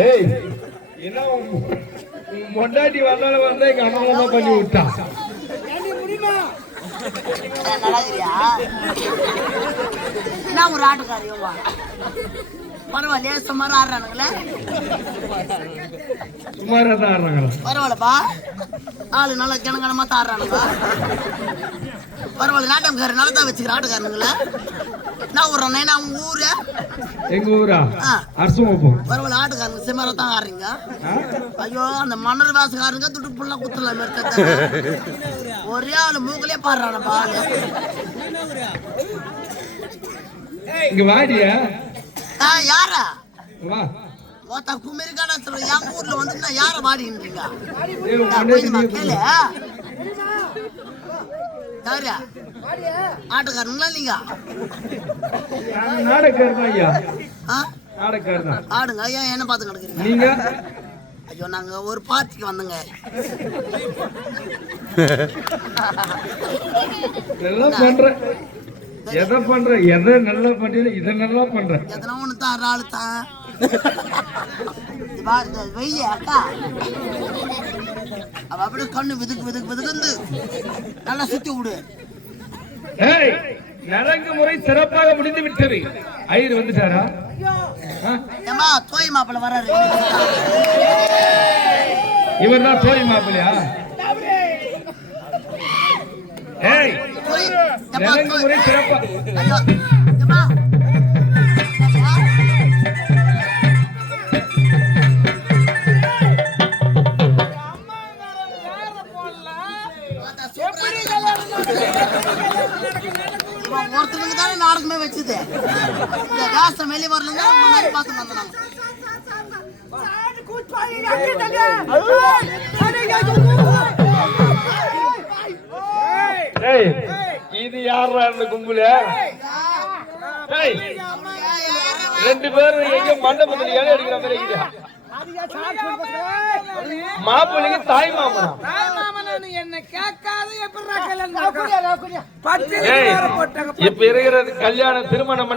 டேய் என்ன பொண்டாட்டி வந்தாலும் வந்தா எங்க அம்மா தான் பண்ணி விட்டா? நல்லாக்கிறியா என்ன ஒரு ஆட்டுக்காரி இவங்க பரவாயில்லையா சுமார் ஆடுறானுங்களே. சுமாரா தான் ஆடுறாங்களா? பரவாயில்லப்பா. ஆளு நல்லா கிணங்கணமா தாடுறானுங்க பரவாயில்ல நாட்டம்காரர் நல்லா தான் வச்சுக்கிற ஆட்டுக்காரனுங்களே. நான் ஒரு நான் ஊரு? எங்க ஊரா? ஆ. அரசு வைப்போம் பரவாயில்ல ஆட்டுக்காரங்க சிம்மரை தான் ஆடுறீங்க ஐயோ அந்த மன்னர் வாசக்காரங்க துட்டு புள்ள குத்துல மாதிரி ஒரே ஆளு மூக்கிலே பாடுறானப்பா ஆளு இங்க வாடியா? யாரா? வா. ஒருத்த குமரிக்கான சொல்ற என் ஊர்ல வந்து நான் யார வாடின்றீங்க? கேளு. யாரு? ஆட்டுக்காரங்களா நீங்க ஐயா? ஆடுங்க. ஏன் என்ன பார்த்து கிடக்குறீங்க? நீங்க? ஐயோ நாங்க ஒரு பார்ட்டிக்கு வந்தோங்க. பண்ற எதை பண்ற எதை நல்லா பண்றீங்க இதை நல்லா பண்ற எதனா ஒண்ணு தான் ஆளு தான் வெய்ய அக்கா. அவ அப்படியே கண்ணு விதுக்கு விதுக்கு விதுக்குந்து நல்லா சுத்தி விடு. நரங்கு முறை சிறப்பாக முடிந்து விட்டது. ஐயர் வந்துட்டாரா? தோய் மாப்பிள்ள வராரு இவர் தான் மாப்பிள்ளையா தோய் ஏம்மா, நரங்கு. முறை சிறப்பா ஒருத்தருக்கு தானே நாடகமே வச்சுது. இந்த வேஷம் வெளியே வரலன்னா முன்னாடி பார்த்து வந்தாங்க இது யாரா இந்த கும்பல? ரெண்டு பேரும் எங்க மண்டபத்துல இலை எடுக்கிற மாதிரி இருக்குதா? மாப்பிள்ளைங்க தாய் மாமனா என்ன கேட்காத எப்படி கல்யாணம் இப்ப இருக்கிறது கல்யாணம் திருமணம்